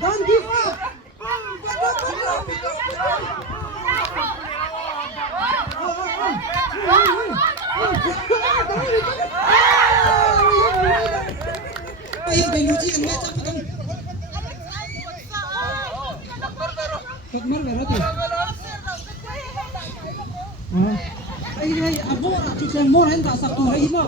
Don't give up! Ayun, may luci ang match up itong Pagmar meron ito. Ay, abo, actually mo rin, sa turay mo.